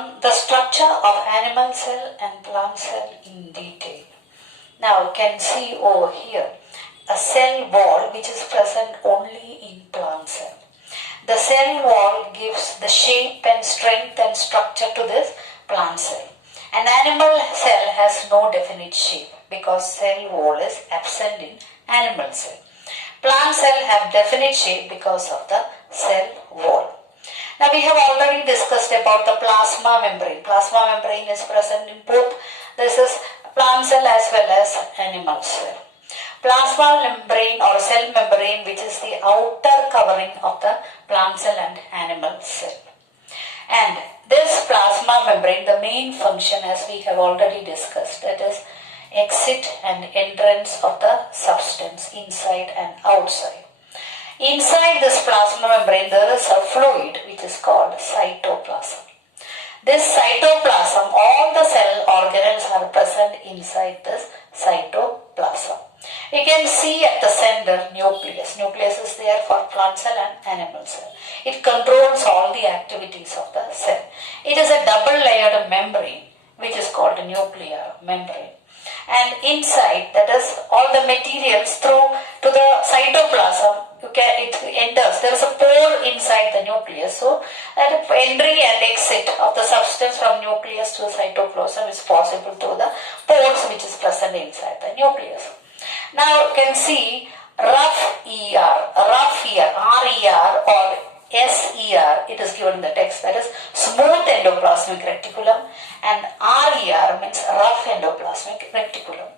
on the structure of animal cell and plant cell in detail. Now you can see over here a cell wall which is present only in plant cell. The cell wall gives the shape and strength and structure to this plant cell. An animal cell has no definite shape because cell wall is absent in animal cell. Plant cell have definite shape because of the cell wall. Now we have already discussed about the plasma membrane. Plasma membrane is present in both. This is plant cell as well as animal cell. Plasma membrane or cell membrane, which is the outer covering of the plant cell and animal cell. And this plasma membrane, the main function as we have already discussed, that is exit and entrance of the substance inside and outside. Inside this plasma membrane there is a fluid which is called cytoplasm. This cytoplasm, all the cell organelles are present inside this cytoplasm. You can see at the center nucleus. Nucleus is there for plant cell and animal cell. It controls all the activities of the cell. It is a double layered membrane which is called a nuclear membrane. And inside, that is all the materials through to the cytoplasm, it enters. There is a pore inside the nucleus. So that entry and exit of the substance from nucleus to the cytoplasm is possible through the pores which is present inside the nucleus. Now you can see rough ER or SER, it is given in the text, that is smooth endoplasmic reticulum, and RER means rough endoplasmic reticulum.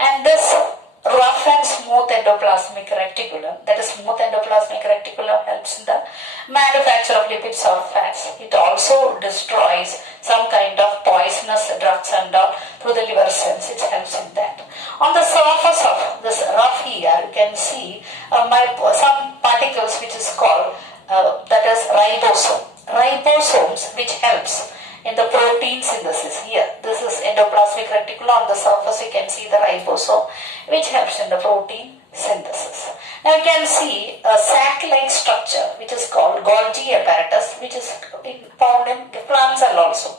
And this rough and smooth endoplasmic reticulum, that is smooth endoplasmic reticulum, helps in the manufacture of lipids or fats. It also destroys some kind of poisonous drugs and all through the liver cells. It helps in that. On the surface of this rough ER, you can see some particles which is called that is ribosome. Ribosomes which helps in the protein synthesis. Here, this is endoplasmic reticulum. On the surface you can see the ribosome which helps in the protein synthesis. Now you can see a sac-like structure which is called Golgi Apparatus, which is found in the plant cell also.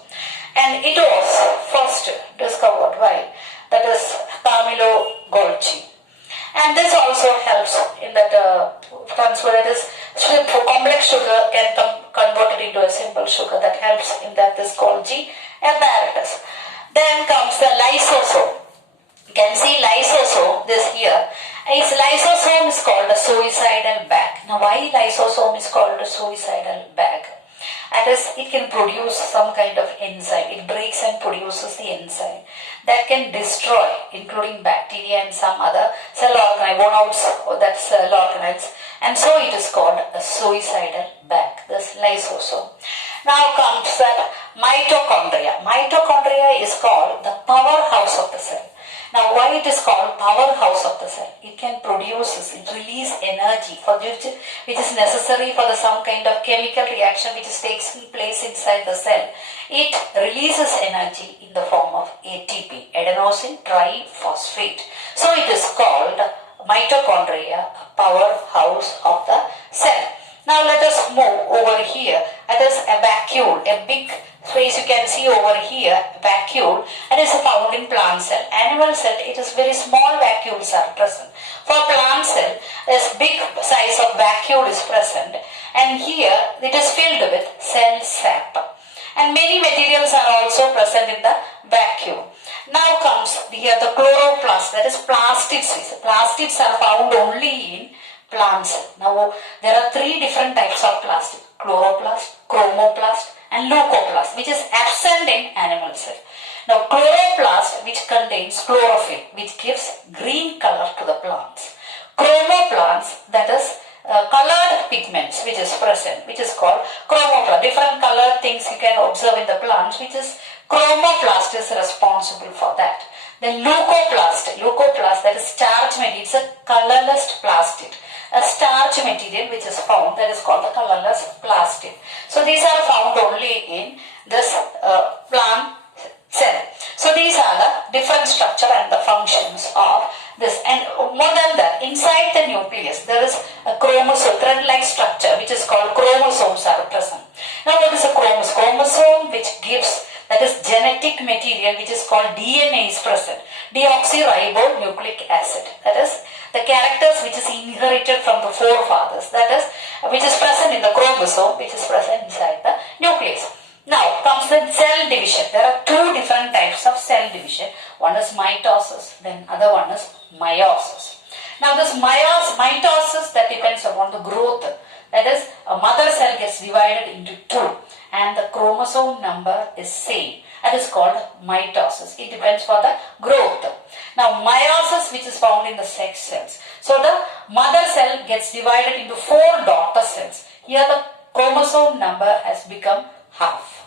And it was first discovered by, that is Camillo Golgi. And this also helps in that transfer, that is complex sugar can convert it into a simple sugar, that helps in that this Golgi Apparatus. Then comes the lysosome. You can see lysosome, this here. Its lysosome is called a suicidal bag. Now why lysosome is called a suicidal bag? That is, it can produce some kind of enzyme. It breaks and produces the enzyme that can destroy, including bacteria and some other cell organelles, worn out that cell organelles, and so it is called a suicidal bag, this lysosome. Now comes that mitochondria. Mitochondria is called the powerhouse of the cell. Now why it is called powerhouse of the cell? It can produce, it release energy for which is necessary for some kind of chemical reaction which is taking place inside the cell. It releases energy in the form of ATP, adenosine triphosphate. So it is called mitochondria, powerhouse of the cell. Now let us move over here. That is a vacuole, a big space you can see over here, vacuole, and is found in plant cell. Animal cell, it is very small vacuoles are present. For plant cell, this big size of vacuole is present, and here it is filled with cell sap. And many materials are also present in the vacuole. Now comes here the chloroplast, that is plastids. Plastids are found only in plant cell. Now there are three different types of plastic: chloroplast, chromoplast, and leucoplast, which is absent in animal cell. Now chloroplast, which contains chlorophyll, which gives green color to the plants. Chromoplast, that is colored pigments which is present, which is called chromoplast. Different colored things you can observe in the plants, which is chromoplast is responsible for that. Then leucoplast, that is starch material, it's a colorless plastid. A starch material which is found, that is called the colorless plastid. So these are found only in this plant cell. So So these are the different structure and the functions of this. And more than that, inside the nucleus there is a chromosome, thread-like structure which is called chromosomes are present. Now what is a chromosome? Chromosome which gives, that is genetic material which is called DNA is present. Deoxyribonucleic acid, that is the characters which is inherited from the forefathers, that is which is present in the chromosome, which is present inside the nucleus. Now comes the cell division. There are two different types of cell division. One is mitosis, then other one is meiosis. Now this mitosis, that depends upon the growth. That is, a mother cell gets divided into two and the chromosome number is same. That is called mitosis. It depends for the growth. Now meiosis, which is found in the sex cells. So the mother cell gets divided into 4 daughter cells. Here the chromosome number has become half.